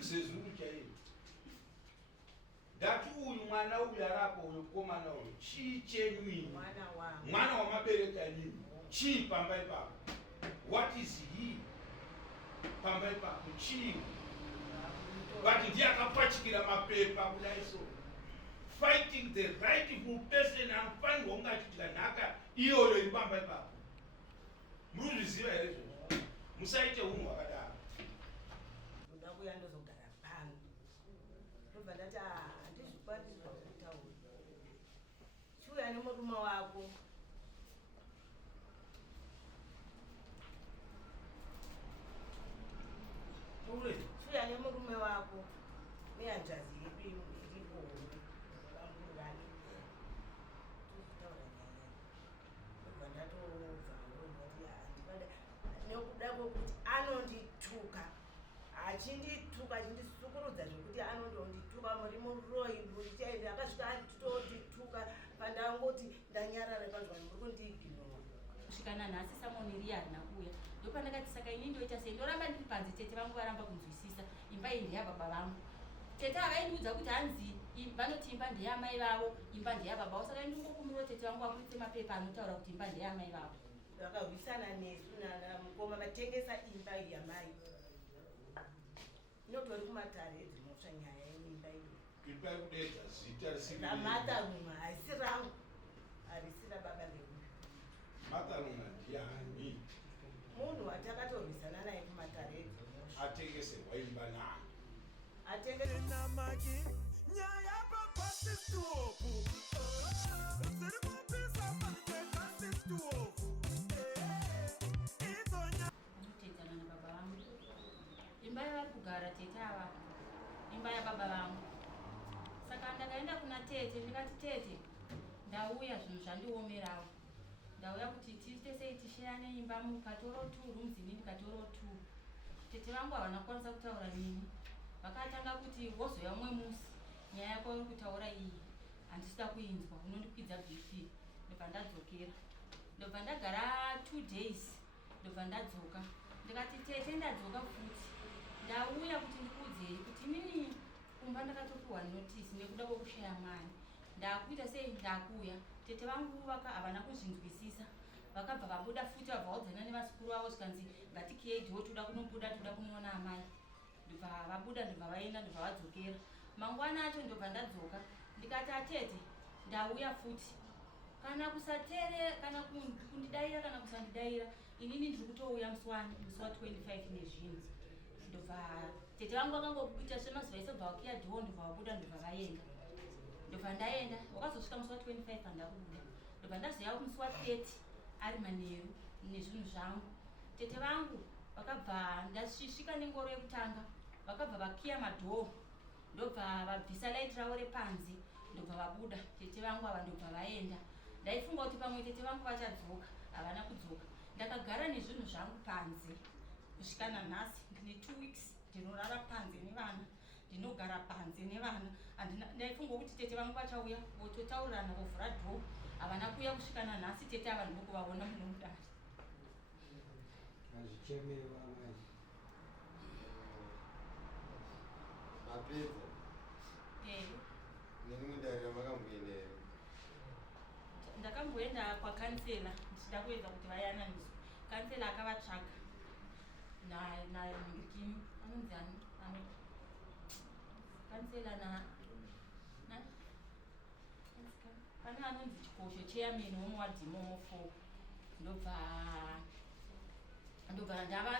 zezuru chaini ndati uyu mwana uyu arapo uyu komana uyu chii chenyu mwana wamabereka nini chii pamba ipapo what is he pamba ipapo chii but ndiye akapachikira mapepa kudai so fighting the rightful person anofanirwa kunge achiitika nhaka iyoyo iri pamba ipapo muruzviziva here izvozvo musaite unhu hwakadaro ndoda kuya ndozogara pano ndobva ndati handizvikwanisi pakutaura chiuya nemurume wako chiuya nemurume wako nehanzvazi yedu iripo vamurani tozitaura nyaya ndobva ndatovhawo nekuda kwokuti anondituka achindisukurudza zvokuti anondondituka muri muroi murichaende akasvika atotituka pandangoti ndanyarara panzwa muri kundiignora kusvikana nhasi samoneri harina kuuya ndopandakati saka ini ndoita sei ndoramba ndiri panze tete vangu varamba kunzwisisa imba iyi ndeyababa vangu tete havaindiudza kuti hanzi vanoti imba ndeyamai vavo imba ndeyababa vavo saka ndingokumirawo tete vangu vakuise mapepa anotaura kuti imba ndeyamai vavo vakarwisana nesu nanamukoma vatengesa imba yamai inotori kumatare edzimosva nyaya yeimba iyo imba yekudedza zita ramataruma haisi rangu harisina baba leuyu mataruma ndiani munhu watakatorwisana naye kumatare edzimosva atengeserwa imba nani atengesenamaki nyaya papasituopu ziri kupisa paekasituopu anotedzana nababa vangu imba yavari kugara tete ava imba yababa vangu saka ndakaenda kuna tete ndikati tete ndauya zvinhu zvandiomerawo ndauya kuti titesei tishirane imba mukatoro 2 rooms ini ndikatoro 2 tete vangu havana kukwanisa kutaura nini vakatanga kuti wozoya umwe musi nyaya yako uri kutaura iyi handisida kuinzwa unondikwidza bp ndobva ndadzokera ndobva ndagara 2 days ndobva ndadzoka ndikati tete ndadzoka futi ndauya kuti ndikuudzei kuti inini kumba ndakatopiwa notice nekuda kwokushaya mwari ndakuita sei ndakuya tete vangu havana kuzvinzwisisa vakabva vabuda futi vabvaodzana nevasikuru vavo zvikanzi ngatikeidiwo toda kunobuda toda kunoona amai ndobva vabuda ndobva vaenda ndobva vadzokera mangwana acho ndobva ndadzoka ndikati atete ndauya futi kana kusatere kana kundidaira kana kusandidaira inini ndiri kutouya musi wa 25 nezvinhu ndobva tete vangu vakangokuita semazuva ese bva vakiya dhiwo ndobva vabuda ndobva vaenda ndobva ndaenda wakazosvika musi wa 25 pandakubuda ndobva ndazoya musi wa 30 ari manheru nezvinhu zvangu tete vangu vakabva ndasvika nengoro yekutanga vakabva vakiya madhoo ndobva vabvisa laiti ravo repanze ndobva vabuda tete vangu ava ndobva vaenda ndaifunga kuti pamwe tete vangu vachadzoka havana kudzoka ndakagara nezvinhu zvangu panze kusvikana nhasi ndine 2 weeks ndinorara panze nevana ndinogara panze nevana ndaifunga kuti tete vangu vachauya vototaurirana vovhura dhoo havana kuuya kusvikana nhasi tete ava ndinokuvaona muno mudare azvichemeva mai mapedza neni mudare ramakamboendayo ndakamboenda kwakansela ndichida kuedza kuti vayananiswe kansela akavatsvaga naingirikini anonzi ani kansela pane anonzi chikosho chairman womuwadhimomo 4 ndobva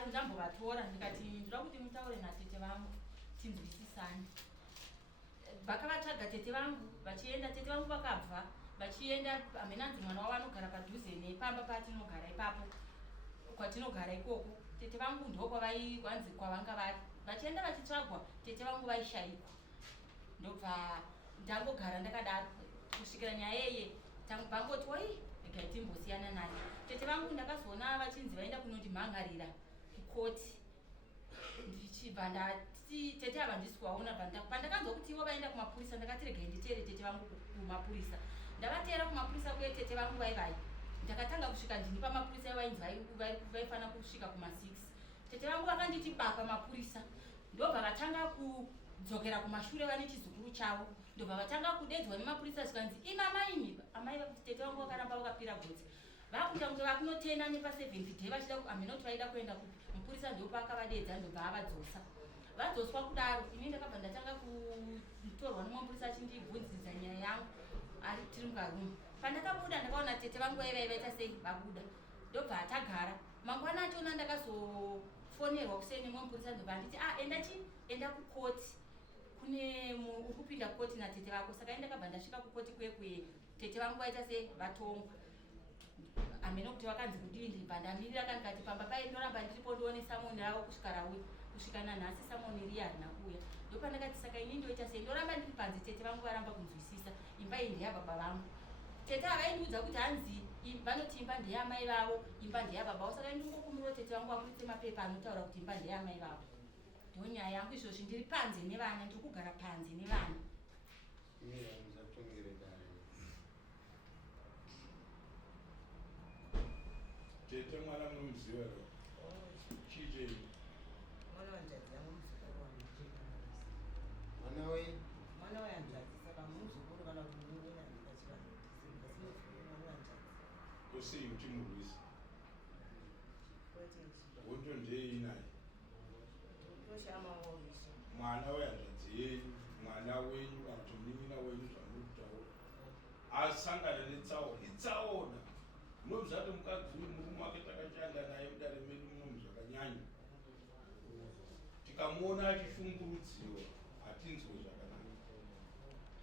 ndambovatora ndikati ndoda kuti mutaure natete vangu tinzwisisane vakavatsvaga tete vangu vachienda tete vangu vakabva vachienda hamenanzi mwana wavo anogara padhuze nepamba patinogara ipapo kwatinogara ikoko tete vangu ndokwavaiwanzi kwavanga vari vachienda vachitsvagwa tete vangu vaishayikwa ndobva ndangogara ndakadaro kusvikira nyaya yeye vangoti wai regai timbosiyana naye tete vangu ndakazoona vachinzi vaenda kunondimhangarira kukoti ndichibva ndati tete ava ndisi kuvaona pandakanzwa kuti ivo vaenda kumapurisa ndakati regai nditere tete vangu kumapurisa ndavatera kumapurisa kuye tete vangu vaivai ndakatanga kusvika ndini pamapurisa vainzi vaifanira kusvika kuma6 tete vangu vakanditi baka mapurisa ndobva vatanga kudzokera kumashure vane chizukuru chavo, ndobva vatanga kudedzwa nemapurisa zvikanzi imamaini amai tete vangu vakaramba vakapira gotsi vakuita kuti vakunotenda nepa7th day vachida aminoti vaida kuenda kupi mupurisa ndopa akavadedza ndobva avadzosa vadzoswa kudaro. Ini ndakabva ndatanga kutorwa nemapurisa achindibvunzisa nyaya yangu ari tiri mukarumu. Pandakabuda ndakaona tete vangu vaivaita sei vabuda, ndobva atagara mangwana achona ndakazofonerwa kuseni nemapurisa ndobva anditi enda kukoti kune ukupinda kukoti natete vako. Saka ndakabva ndasvika kukoti kwekwe tete vangu vaita sei vatongwa ameno kuti vakanzi kudii ndibva ndamirira kandikati pamba pai ndoramba ndiripo ndione samoni ravo kusvika rauya kusvika nanhasi samoni riya harina kuuya. Ndopandakati saka ini ndoita sei ndoramba ndiri panze tete vangu varamba kunzwisisa imba iyi ndeyababa vangu. Tete avaindiudza kuti hanzi vanoti imba ndeyamai vavo imba ndeyababa vavo. Saka ndingokumbirawo tete vangu vakuise mapepa anotaura kuti imba ndeyamai vavo. Ndonyaya yangu izvozvi ndiri panze nevana, ndiri kugara panze nevana. Tete mwana munomuziva ro chijei mwana wanjadzi yangu muzukuru wangu mwana wanjadzi saka muzukuru kana kuti mumwe kosei uchimurwisa wondo ndei naye toshamawo ishe mwana wehanzvadzi yenyu mwana wenyu kana kuti munin'ina wenyu zvamurikutaura asangana netsaona itsaona munobvuzati mukadzi uyu murume wake takashanda naye mudare medu munomu zvakanyanya tikamuona achishungurudziwa hatinzwe zvakanaka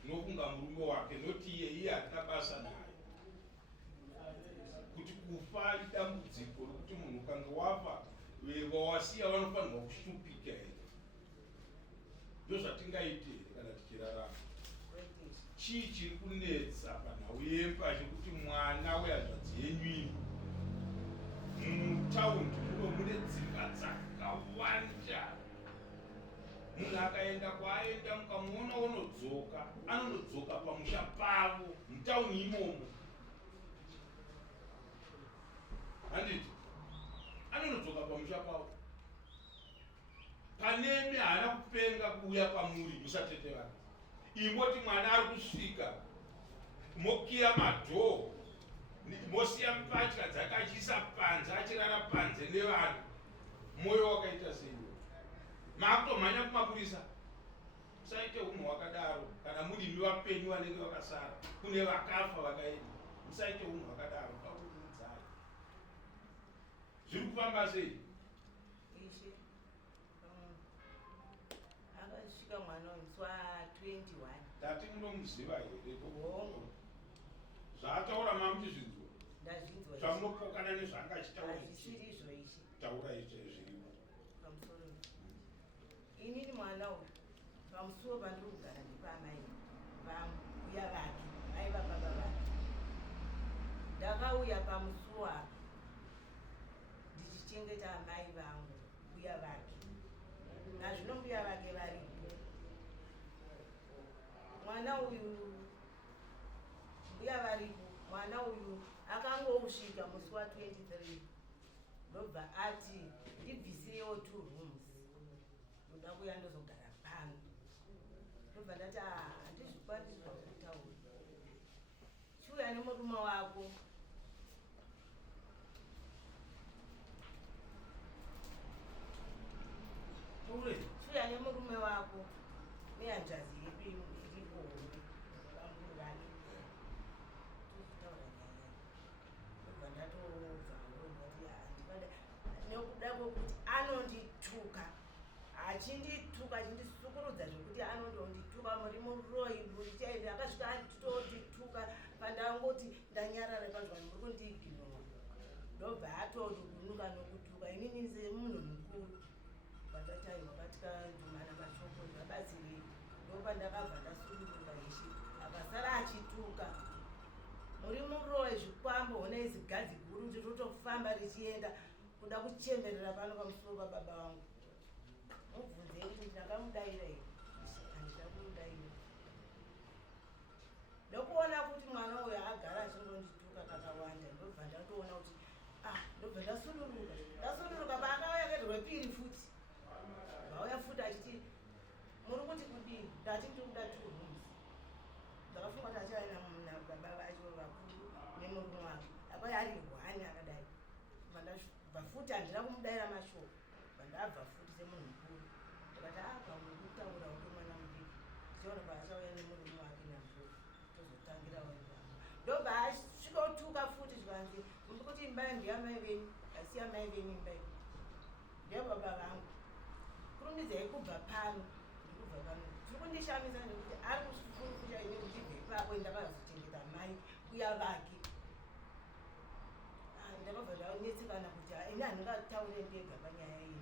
tinofunga murume wake noti iye hatina basa naye kuti kufa idambudziko rokuti munhu ukange wafa vawasiya vanofanirwa kushupika here ndozvatingaite kana tichirarama. Chii chiri kunetsa panhau yemba chekuti mwana wehanzvadzi yenyu mutaundi muno mune dzimba dzakawanda. Munhu akaenda kwaaenda mukamuona unodzoka anondodzoka pamusha pavo mutauni imomo handiti anondodzoka pamusha pavo panemi haana kupenga kuuya pamuri musatete vake imoti mwana ari kusvika mokiya madhoo mosiya mbatya dzakachisa panze achirara panze nevanhu mwoyo wakaita seiwo maakutomhanya kumapurisa. Musaite unhu hwakadaro kana murimi vapenyu vanenge vakasara kune vakafa vakaenda musaite unhu hwakadaro kauridzai. Zviri kufamba sei ishe akasvika mwana wemusi wa21 tati munomuziva here zvaataura mamuchizvinzwa ndazvinzwa zvamunopokana nezvaangachitaura zvisiri izvo ishe taura zvirimo pamusoro inini mwana uyu pamusuwo pandiri kugara ndipamai vambuya vake aiva baba vake ndakauya pamusuwo apa ndichichengeta amai vangu mbuya vake nazvino mbuya vake varipo. Mwana uyu mbuya varipo mwana uyu akangousvika musi wa23 ndobva ati ndibvisirewo 2 rooms ndoda kuya ndozogara pano. Ndobva ndati handizvikwanisa kutaura chiuya nemurume wako chiuya nemurume wako nehanzvadzi yedu iripo vamuru vake tozitaura nyaya. Ndobva ndatovhaoti nekuda kwokuti anondituka achindituka achindisukurudza zvekuti anondondituka muri muroi murichaende akasvika atitotituka pandangoti ndanyarara panzwa muri kundiiginora ndobva atodudunuka nokutuka inini semunhu mukuru patataiwa katikandumana mashoko zvabatsirei ndopandakabva ndasururuka ishe akasara achituka muri muroi zvikwambo hona izi gadzi guru nditotofamba richienda kuda kuchemberera pano pamusoro pababa vangu mubvunze kuti ndakamudaira here handida kumudaira ndokuona kuti mwana uyo agara achindondituka kakawanda ndobva ndatoona kuti ndobva ndasururuka paakauya kedzi rwepiri futi vauya futi achiti futi handina kumudaira mashoko vandabva futi semunhu mukuru ndikati pamwe kutaura kuti mwana mudiki tichiona paachauya nemurume wake namvura tozotangira waivamo ndobva asvikotuka futi zvikanzi muri kuti imba ndiyamai venyu asi yamai venyu imba iyi ndeyababa vangu kurumbidzai kubva pano ndikubva pano tiri kundishamisa nekuti ari kufurukusha ine kuti ibve ipapo ndakazochengeta mai uya vake ndakabva ndaunetsekana kuti ini handingataure ndega panyaya iyi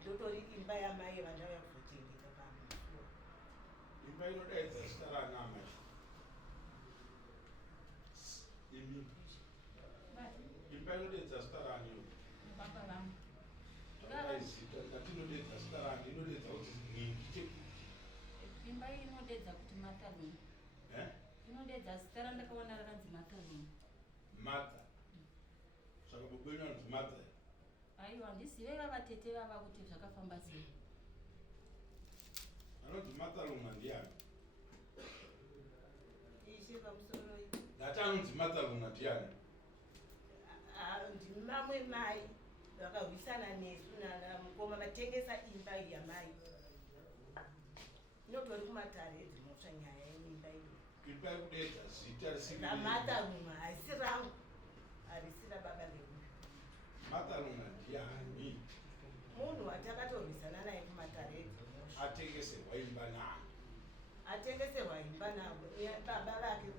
ndotori imba yamai vandauya kuzochengeta pamusuo imba inodaidza zita ranama imi imba inodaidza zita rani baba vangu zita inodaidza zita rani inodaidza kuti ningi imba iyi inodedza kuti matalungu inodedza zita randakaona rakanzi matalungu mata saka bobwenyu anonzi mata aiwa ndizive vava tete vava kuti zvakafamba sei anonzi matalunga ndiani ishe pamusoro dati anonzi matalunga ndiani ndimamwe mai vakarwisana nesu namukoma vatengesa imba yamai inotori kumatare edzimosva nyaya yeimba iyi imba yekudedza zita ramatarunga haisi rangu harisira baba leku matalunga ndiani munhu watakatorwisana naye kumatare edzimosva atengeserwa imba navo atengeserwa imba navo baba vake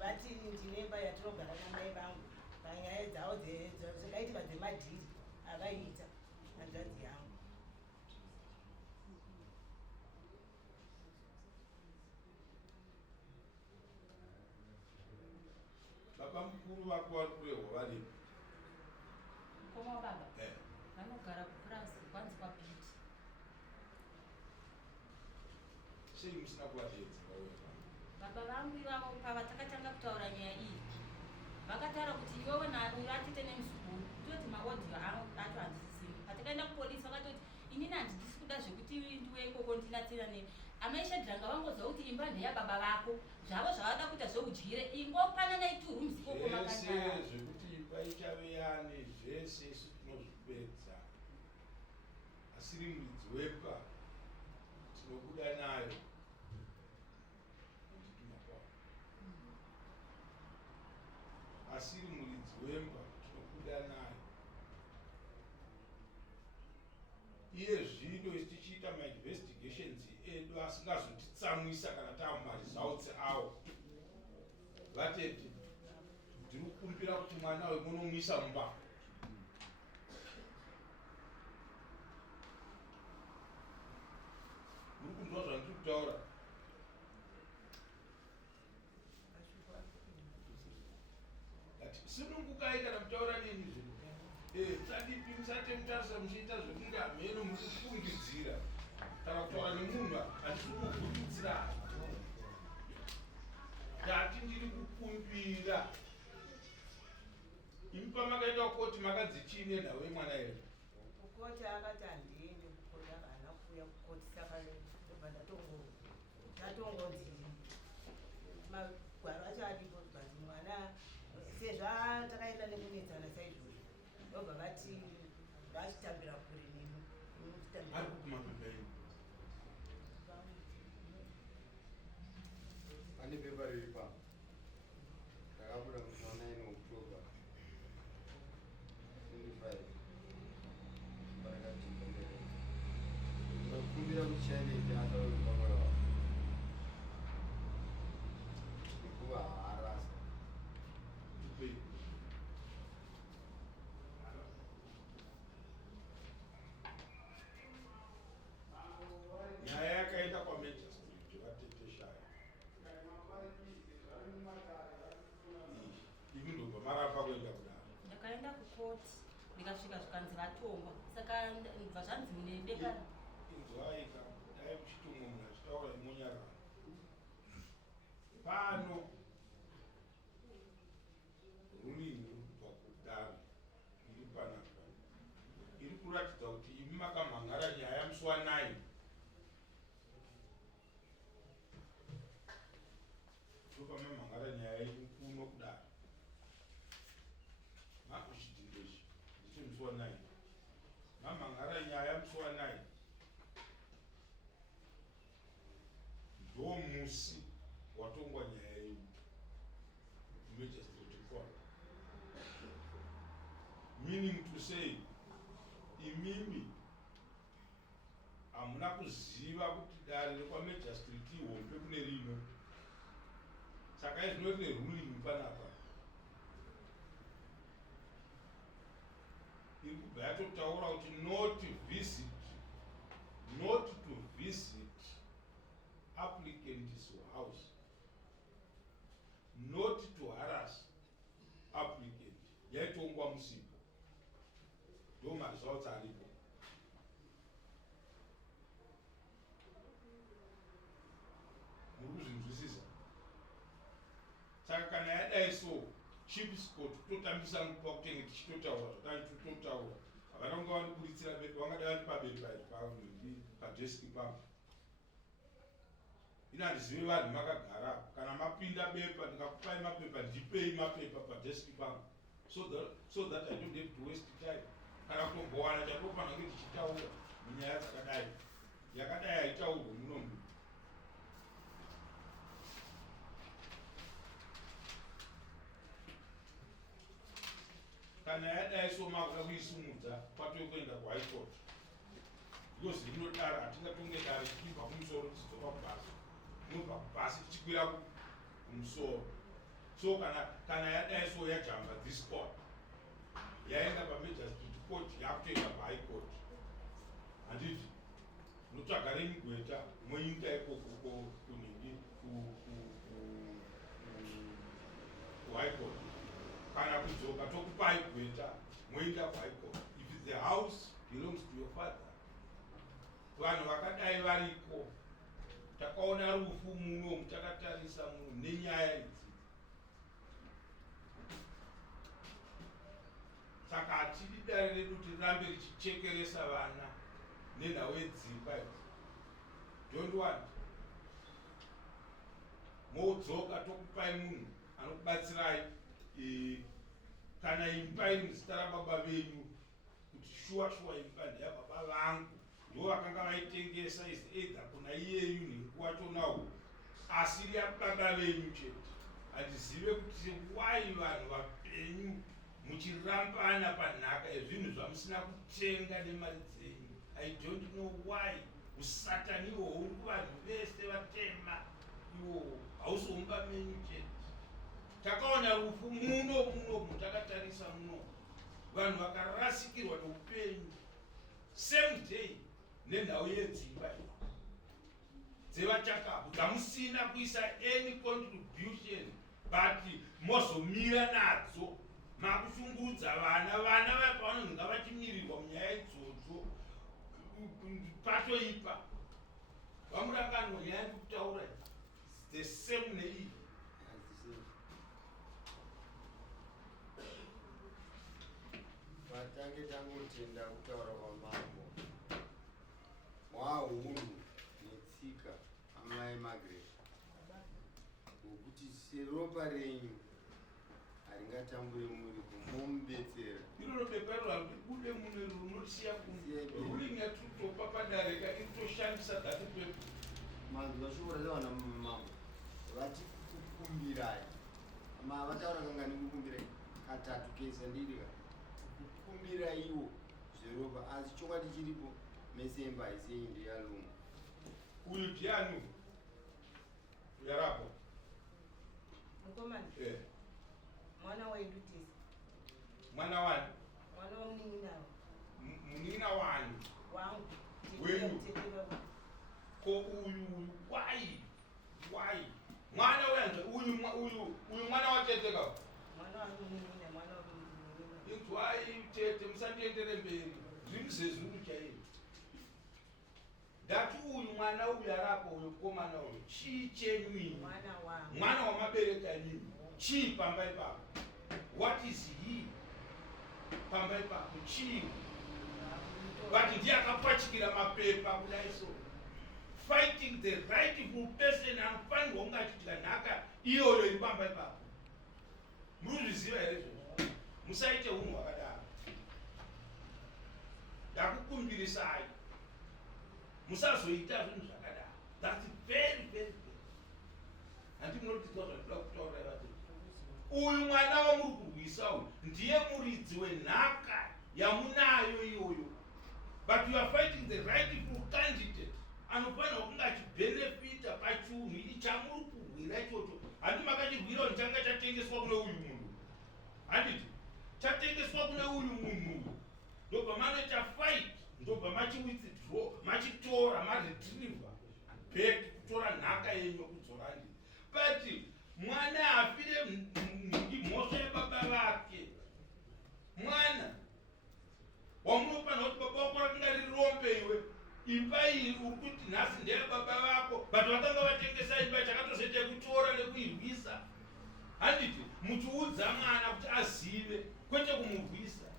vatini ndinemba yatinogara namai vangu panyaya dzavo dzakaitika dzemadhiri avaiita hanzvadzi yangu baba mukuru vako vari kurehwa varipo mukoma wababa vanogara kupurasi kwanzi kwabhiti sei musina kuvateedza vauya baba vangu ivavo pavatakatanga kutaura nyaya iyi vakataura kuti iwewe atite nemusukuru toti maodhiyo acho handisisini patakaenda kupolisi vakatoti inini handidisi kuda zvekuti ndiwe ikoko ndinatsina nemi amaishadhiranga vangoziva kuti imba ndeyababa vako zvavo zvavada kuita zveudyire ingopananai turums ikoko zvese zvekuti imba ichaveyane zvese isu tinozvipedza asiri muridzi wepa tinobuda nayo asiri muridzi wemba tinobuda nayo iye zvino tichiita mainvestigations edu asingazotitsamwisa kana taamaresults awo vatete ndiri kukumbira kuti mwana wemunomwisa mumba muri kunzwa zvandiri kutaura sinungukai kana mutaura neni zvino musadipi musatemutarisa muchiita zvekunge hameno muri kufungidzira kana kutaura nemunhu handisi kuvhundudzira ndati ndiri kukumbira imi pamakaenda kukoti makadzichine nhau yemwana yedu kukoti akati handiendi kukoti akahana kuuya kukoti saka ndobva ndatongonzi magwaro acho adipo basi mwana sezvo takaenda nekunetsana saizvozvo ndobva vati vachitambira kure nemi ari kukumapepeni pane pepa riri pano rakabuda musi wa 9 October 25 parakatimbembere ndakumbira kuti chaendete atauri pamwoyo wako nekuva haarasa nyaya yakaenda kwamajistrate vateteshaya imi ndobva marapa kuenda kudaro ndakaenda kukoti ndikasvika zvikanzi vatongwa saka bva zvanzi munedekara inzwaika dai muchitomwe munhu achitaura imonyarara pano rurimi rukubva kudaro iri panapa iri kuratidza kuti imi makamhangara nyaya musi wa9 ndopamamhangara nyaya iri kuno kudaro makuchidhindechi ndicho musi musi wa 9 namhangara nyaya musi wa 9 ndo musi watongwa nyaya yenyu Majesty Court. Meaning to say, imimi hamuna kuziva kuti dare rekwaMajistrate ihombe kune rino, saka izvino rine ruling panapa iri kubva yatotaura kuti not to visit applicant's house, not to harass applicant. Yaitongwa musipo ndo maresults aripo. Murikuzvinzwisisa? Saka kana yadai so chiefs court totambisa nguva kutenge tichitotaura zvakati tototaura havana kunge vandiburitsira bepa vangada vandi pabepa padeski pangu ina handizive vanhu makagara kana mapinda bepa ndingakupai mapepa ndipei mapepa padeski pangu so that I don't have to waste time. Kana kutombowana chatofana kunge tichitaura munyaya dzakadai yakadai haitaurwa munomu. Kana yadai so makuda kuisumudza kwatoi kuenda kuHigh Court because rinodaro hatingatonge dare tichibva kumusoro tichidzoka kubasa, tinobva kubasi tichikwira kumusoro. So kana yadai so yajamba this court yaenda paMajistrate Court yakutoenda kuHigh Court, handiti notsvaga remigweta moinda ikoko kunhingi kuHigh Court, kana kudzoka tokupai gweta moinda kuHigh Court. If the house belongs to your father, vanhu vakadai variko, takaona rufu muno, takatarisa muno nenyaya idzi. Saka hatidi dare redu tirambe richichekeresa vana nenhau yedzimba idzi. Don't want. Modzoka tokupai munhu anokubatsirai kana imba iri muzita rababa venyu kuti shuwa imba ndeyababa vangu, ndo vakanga vaitengesa is either kuna iyeyu nenguva tonawo asi iri yababa venyu chete. Handizive kuti why vanhu vapenyu muchirambana panhaka yezvinhu zvamusina kutenga nemari dzenyu. I don't know why. Usatani ihwo huri kuvanhu vese vatema iwo hausomba menyu chete. Takaona rufu muno takatarisa muno, vanhu vakarasikirwa neupenyu same day nenhau yedzimba dzevachakapu dzamusina kuisa any contribution but mozomira nadzo makushungurudza vana vapavanonga vachimirirwa munyaya idzodzo patoipa vamuranganwa nyaya ndikutaura the same nei vatange tangotenda kutaura kwamambo wahunhu netsika amai Margaret wokuti seropa renyu haringatambure muri kumomubetsera. Iroro bepa rwaribude mune runosiya ruling yatutopa padareka irikutoshandisa dati pepa. Manzi vashobora zavana mambo vati kukumbirai vataura kanga ndikukumbirai katatu kesa ndirika kukumbira iwo zveropa asi chokwadi chiripo mesemba haisei ndeyalungu. Uyu ndiani uyarapo? Mukomana? Mwana wedu tisi. Mwana wani? Mwana wamuninawo. Munina wani? Wangu. Wenyu? Ko uyu why? Mwana wanje uyu mwana wateteka? Mwana wamunina, mwana wamunina. Inzwai tete musandiendere mberi. Zvimuzezuru chaizvo. Ndati uyu mwana uyu arapo uyu komana uyu chii chenyu ini? Mwana wangu. Mwana wamabereka nyinyi. Chii pamba ipapo? What is he? Pamba ipapo chii? But ndiye akapachikira mapepa kudai so. Fighting the rightful person anofanirwa kunge achiitika nhaka iyoyo iri pamba ipapo. Murikuzviziva here izvozvo? Musaite unhu hwakadaro. kumbirisai musazoita zvinhu zvakadaro. That's very very good. Handi munotidzwa zvatoda kutaura vati uyu mwana wamuri kurwisa uyu ndiye muridzi wenhaka yamunayo iyoyo, but you are fighting the rightful candidate anofanira kunge achibhenefita pachunhu ichi chamuri kurwira ichocho. Handi makachirwira kuti changa chatengeswa kune uyu munhu, handiti chatengeswa kune uyu munhu, ndobva manoita fight, ndobva machiwithdraw, machitora maretrieva back kutora nhaka yenyu kudzorani. But mwana afire mhosva yababa vake, mwana wamunofanira kuti baba wako rakanga riri rombe iwe, imba iyi uri kuti nhasi ndeyababa vako, but vakanga vatengesa imba chakatozoita yekutora nekuirwisa. Handiti muchiudza mwana kuti azive kwete kumurwisa.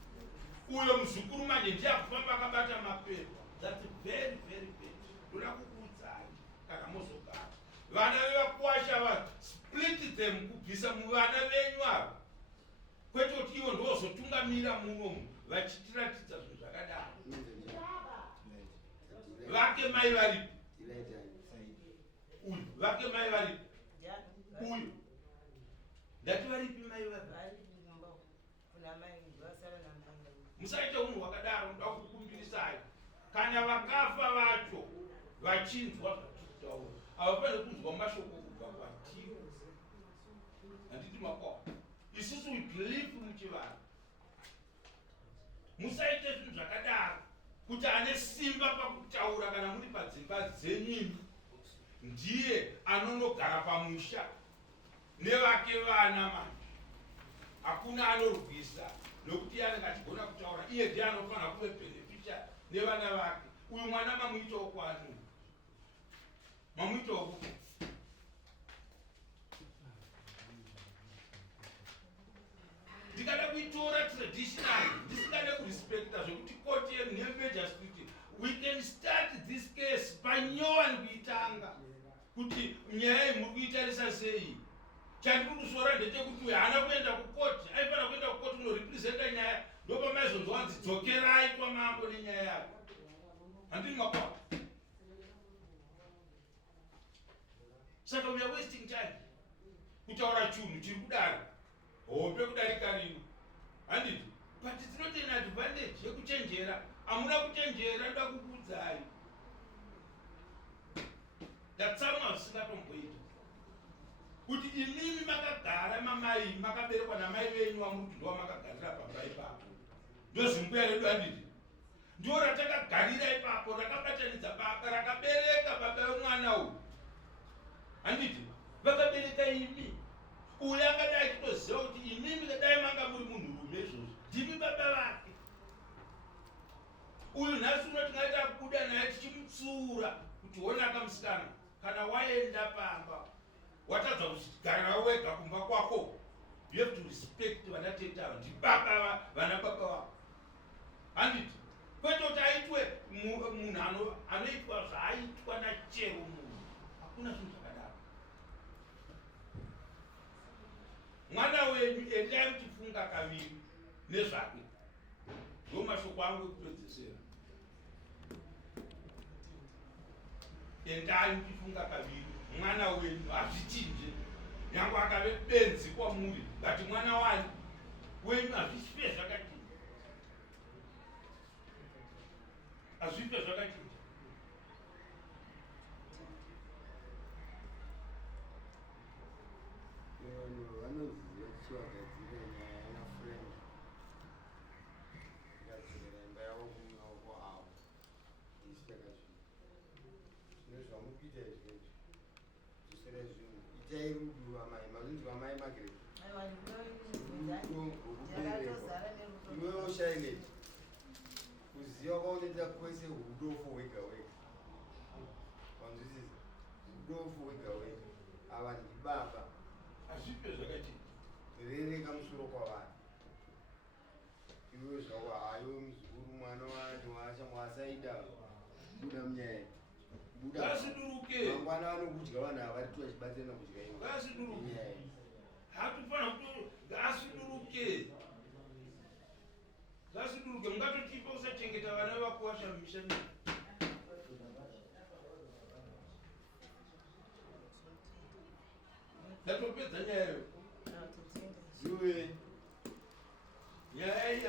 Uyo muzukuru manje ndiye akufamba akabata mapepa. That's very very bad. Ndoda kukuudzai kana mozogara vana vevakuwasha va split them kubvisa muvana venyu ava, kwete kuti ivo ndozotungamira munomu vachitiratidza zvinhu zvakadaro. Vake mai varipi? Uyu vake mai varipi? Uyu ndati varipi mai varipi? Musaita unhu hwakadaro. Ndoda kukumbirisai kana vakafa vacho vachinzwa zvatitaura havafaniri kunzwa mashoko kubva kwatiri. Handiti makwa isusu we believe muchivanhu. Musaite zvinhu zvakadaro kuti ane simba pakutaura kana muri padzimba dzenyu ndiye anonogara pamusha nevake vana manje. Hakuna anorwisa nokuti iye anenge achigona kutaura, iye ndiye anofanira kuve beneficiary nevana vake. Uyu mwana mamuitawo kwanu, mamuitawo kuti ndikada kuitora traditionally ndisingade kurespecta zvokuti koti yedu nemajor street we can start this case panyowani kuitanga kuti nyaya iyi muri kuitarisa sei. Chandiri kusora ndechekuti uyu haana kuenda kukoti, aifanira kuenda kukoti kunorepresenta nyaya, ndopamaizonzwanzi dzokerai kwamambo nenyaya yako. Handini makwa. Saka we are wasting time kutaura chinhu chiri kudaro hope kudarika rino. Handiti but it's not an advantage yekuchenjera. Hamuna kuchenjera. Ndoda kukuudzai ndatsamwa zvisingatomboita kuti imimi makagara mamai makaberekwa namai venyu vamuti ndo vamakagarira pamba ipapo. Ndozimbuya redu handiti ndo ratakagarira ipapo, rakabatanidza baba rakabereka baba vemwana uyu. Handiti vakabereka imi. Uyu angadai achitoziva kuti imimi kadai manga muri munhurume izvozvo ndimi baba vake. Uyu nhasi unoti ngaita kubuda naye tichimutsiura kuti onaka musikana, kana waenda pamba watadza kugarira wega kumba kwako, you have to respect vana tete ava ndibaba vana baba vako. Handiti kwete kuti aitwe munhu anoitwa zvaaitwa nachero munhu. Hakuna zvinhu zvakadaro. Mwana wenyu endai muchifunga kaviri nezvake. Ndo mashoko angu ekupedzesera. Endai muchifunga kaviri. Mwana wenyu hazvichinje nyange akave benzi kwamuri, ngati mwana wani wenyu hazvipe zvakachinja. Hazvipe zvakachinja. Vanoziva kuti vagadzire nyaya yanafurema gadzirira imba yavo kumaoko avo isitakazvinhu zvino zvamukuita izvezvi zvisere zvinhu itai rudo vamai mazvinzi vamai magreti rudo rwokuberekwa iwewo shaineti kuziva kwaunoita kwese rudofo wega wega wanzwisisa rudofo wega wega ava ndibaba hazvipe zvakachinja. rereka musoro kwavanhu iwe zvako hayo muzukuru mwana wanhu washamuasaida buda munyaya ngasiduruke. mangwana vanokudya vanhu havari tu vachibatsirana kudya iwe ngasiduruke. nyaya Hatufanira kuti ngasiduruke. Zasiduruke mungatotipa usachengeta vana vako washamisha mimi. Ndatopedza nyaya yo. Ah, totenda. Iwe Nyaya iyi